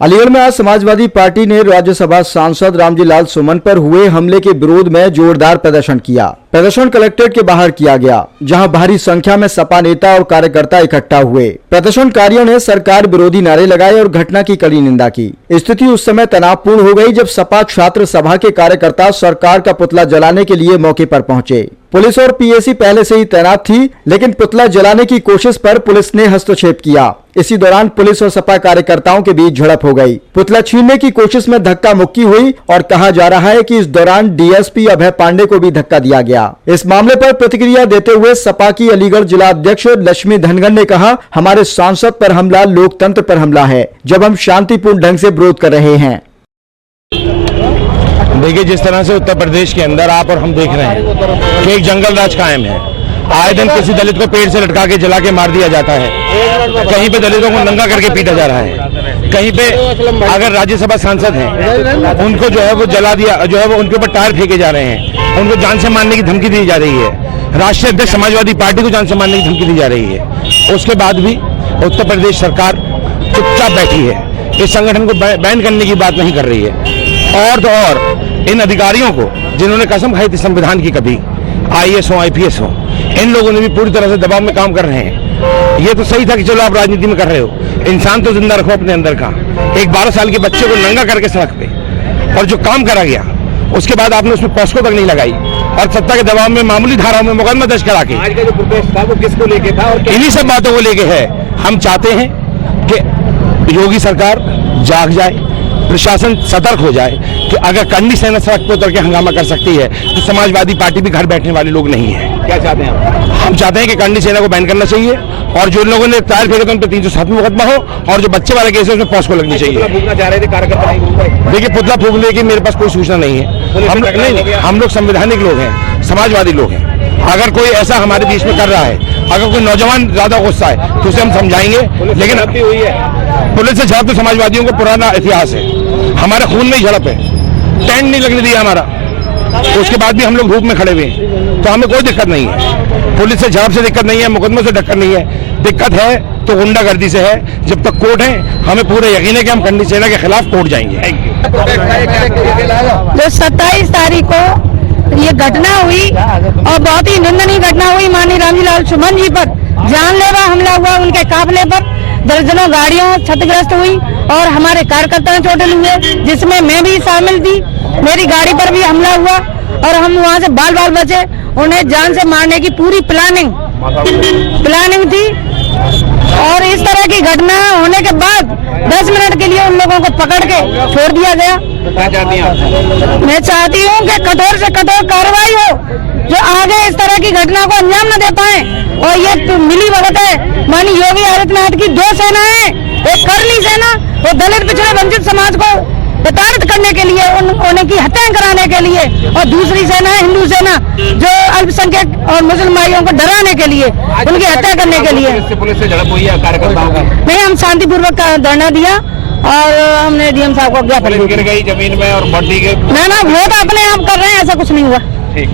अलीगढ़ में आज समाजवादी पार्टी ने राज्यसभा सांसद रामजी लाल सुमन पर हुए हमले के विरोध में जोरदार प्रदर्शन किया। प्रदर्शन कलेक्ट्रेट के बाहर किया गया, जहां भारी संख्या में सपा नेता और कार्यकर्ता इकट्ठा हुए। प्रदर्शनकारियों ने सरकार विरोधी नारे लगाए और घटना की कड़ी निंदा की। स्थिति उस समय तनावपूर्ण हो गई जब सपा छात्र सभा के कार्यकर्ता सरकार का पुतला जलाने के लिए मौके पर पहुंचे। पुलिस और पीएसी पहले से ही तैनात थी, लेकिन पुतला जलाने की कोशिश पर पुलिस ने हस्तक्षेप किया। इसी दौरान पुलिस और सपा कार्यकर्ताओं के बीच झड़प हो गई। पुतला छीनने की कोशिश में धक्का मुक्की हुई और कहा जा रहा है कि इस दौरान डीएसपी अभय पांडे को भी धक्का दिया गया। इस मामले पर प्रतिक्रिया देते हुए सपा की अलीगढ़ जिला अध्यक्ष लक्ष्मी धनगर ने कहा, हमारे सांसद पर हमला लोकतंत्र पर हमला है, जब हम शांतिपूर्ण ढंग से विरोध कर रहे हैं। देखिए, जिस तरह से उत्तर प्रदेश के अंदर आप और हम देख रहे हैं कि एक जंगल राज कायम है। आए दिन किसी दलित को पेड़ से लटका के जला के मार दिया जाता है, कहीं पे दलितों को नंगा करके पीटा जा रहा है, कहीं पे अगर राज्यसभा सांसद हैं उनको जो है वो जला दिया, जो है वो उनके ऊपर टायर फेंके जा रहे हैं, उनको जान से मारने की धमकी दी जा रही है। राष्ट्रीय अध्यक्ष समाजवादी पार्टी को जान से मारने की धमकी दी जा रही है। उसके बाद भी उत्तर प्रदेश सरकार चुपचाप बैठी है, इस संगठन को बैन करने की बात नहीं कर रही है। और तो और इन अधिकारियों को जिन्होंने कसम खाई थी संविधान की, कभी आईएएस हो आईपीएस हो, इन लोगों ने भी पूरी तरह से दबाव में काम कर रहे हैं। ये तो सही था कि चलो आप राजनीति में कर रहे हो, इंसान तो जिंदा रखो अपने अंदर का। एक 12 साल के बच्चे को नंगा करके सड़क पे, और जो काम करा गया उसके बाद आपने उसमें पॉस्को तक नहीं लगाई और सत्ता के दबाव में मामूली धाराओं में मुकदमा दर्ज करा के। आज का जो प्रोटेस्ट था वो किसको लेके था और इन्हीं सब बातों को लेके है। हम चाहते हैं कि योगी सरकार जाग जाए, प्रशासन सतर्क हो जाए कि अगर कंडी सेना सड़क पर उतर के हंगामा कर सकती है तो समाजवादी पार्टी भी घर बैठने वाले लोग नहीं है। क्या चाहते हैं आप? हम चाहते हैं कि कंडी सेना को बैन करना चाहिए और जो लोगों ने टायर फेंके थे उन पर 307 मुकदमा हो और जो बच्चे वाले केस है उसमें पॉस्को लगनी चाहिए। फूकना चाह रहे थे कार्यकर्ता नहीं फूक रहे। देखिए, पुतला फूकने की मेरे पास कोई सूचना नहीं है। हम लोग संवैधानिक लोग हैं, समाजवादी लोग हैं। अगर कोई ऐसा हमारे बीच में कर रहा है, अगर कोई नौजवान ज्यादा गुस्सा है तो उसे हम समझाएंगे, लेकिन भी हुई है पुलिस से झड़प तो समाजवादियों का पुराना इतिहास है। हमारे खून में ही झड़प है, टेंट नहीं लगने दिया हमारा, तो उसके बाद भी हम लोग धूप में खड़े हुए, तो हमें कोई दिक्कत नहीं है। पुलिस से झड़प से दिक्कत नहीं है, मुकदमे से दिक्कत नहीं है। दिक्कत है तो गुंडागर्दी से है। जब तक कोर्ट है, हमें पूरा यकीन है कि हम कंडी सेना के खिलाफ कोर्ट जाएंगे। जो 27 तारीख को ये घटना हुई और बहुत ही निंदनीय घटना हुई, माननीय रामजी लाल सुमन जी पर जानलेवा हमला हुआ। उनके काफिले पर दर्जनों गाड़ियां क्षतिग्रस्त हुई और हमारे कार्यकर्ता चोटिल हुए, जिसमें मैं भी शामिल थी। मेरी गाड़ी पर भी हमला हुआ और हम वहां से बाल बाल बचे। उन्हें जान से मारने की पूरी प्लानिंग थी और इस तरह की घटना होने के बाद 10 मिनट के लिए उन लोगों को पकड़ के छोड़ दिया गया। मैं चाहती हूँ कि कठोर से कठोर कार्रवाई हो, जो आगे इस तरह की घटना को अंजाम न दे पाए। और ये तो मिली भगत है माननीय योगी आदित्यनाथ की। 2 सेनाएं, एक करनी सेना और दलित पिछड़े वंचित समाज को प्रताड़ित करने के लिए, उनकी हत्याएं कराने के लिए, और दूसरी सेना है हिंदू सेना, जो अल्पसंख्यक और मुस्लिम भाइयों को डराने के लिए, उनकी हत्या करने के लिए। पुलिस से झड़प हुई है कार्यकर्ताओं की? नहीं, हम शांतिपूर्वक धरना दिया और हमने डीएम साहब को ज्ञापन गिर गई जमीन में और बॉडी के ना वो तो अपने आप कर रहे हैं, ऐसा कुछ नहीं हुआ। ठीक।